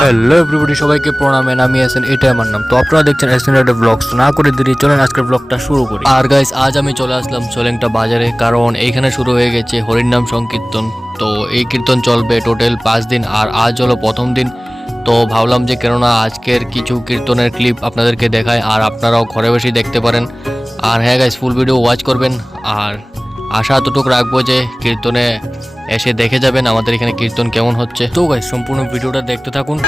Hello everybody, সবাইকে প্রণাম। আমি এসএন, এটাই আমার নাম। তো আপনারা দেখছেন এসএন রাইডার ব্লগস। না করে দেরি, চলেন আজকের ব্লগটা শুরু করি। আর গাইস, আজ আমি চলে আসলাম সোলেংটা বাজারে, কারণ এইখানে শুরু হয়ে গেছে হরিনাম সংকীর্তন। তো এই কীর্তন চলবে টোটাল 5 দিন, আর আজ হলো প্রথম দিন। তো ভাবলাম যে কেননা আজকের কিছু কীর্তনের ক্লিপ আপনাদেরকে দেখায়, আর আপনারাও ঘরে বসেই দেখতে পারেন। আর হ্যাঁ গাইস, ফুল ভিডিও ওয়াচ করবেন। আর আশা এতটুকু রাখবো যে কীর্তনে এসে দেখে যাবেন আমাদের এখানে কীর্তন কেমন হচ্ছে। তো গাইস, সম্পূর্ণ ভিডিওটা দেখতে থাকুন।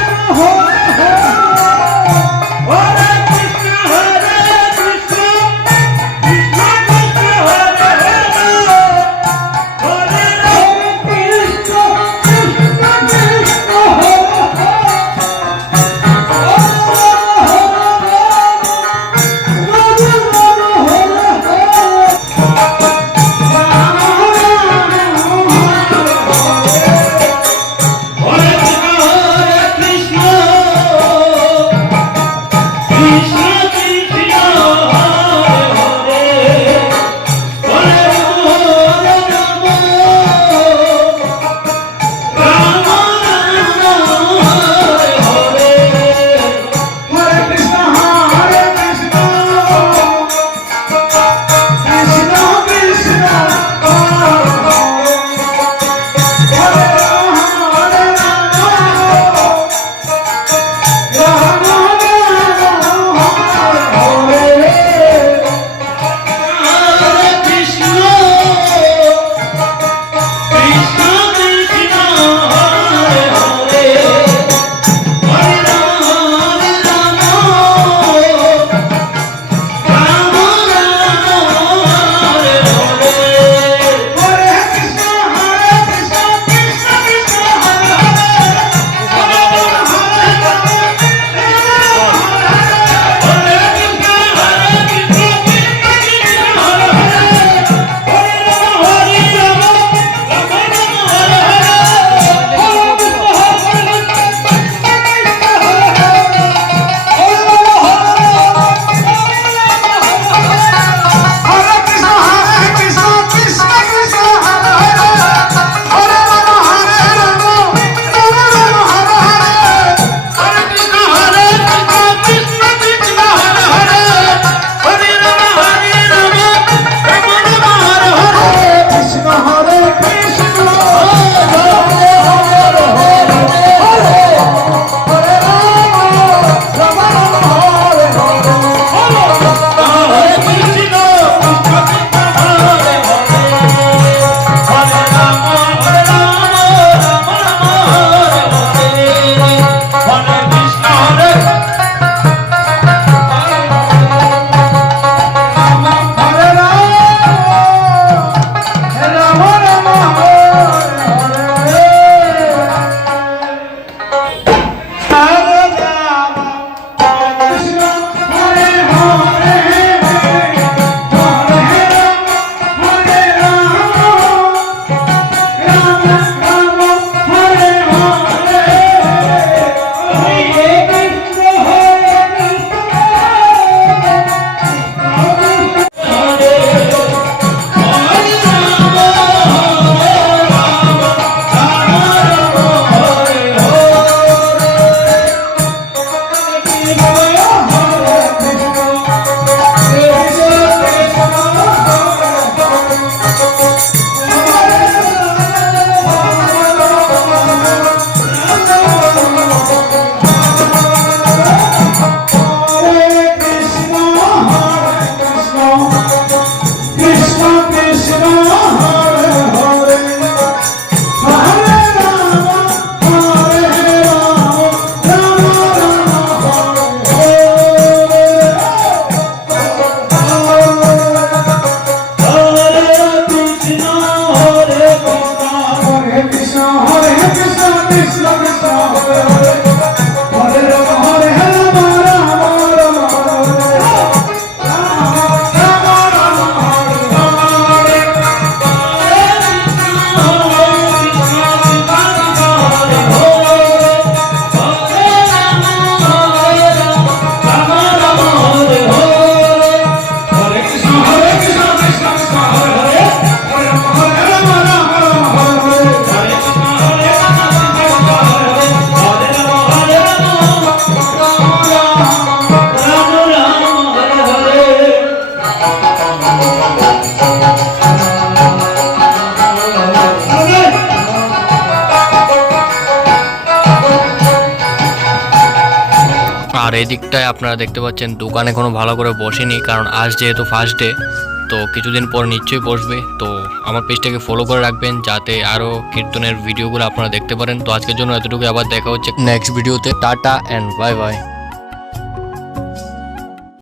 আর এই দিকটায় আপনারা দেখতে পাচ্ছেন দোকান এখনো ভালো করে বসেনি, কারণ আজ যেহেতু ফার্স্ট ডে, তো কিছুদিন পর নিশ্চয়ই বসবে। তো আমার পেজটাকে ফলো করে রাখবেন যাতে আরও কীর্তনের ভিডিওগুলো আপনারা দেখতে পারেন। তো আজকের জন্য এতটুকু, আবার দেখা হচ্ছে নেক্সট ভিডিওতে। Tata and bye bye.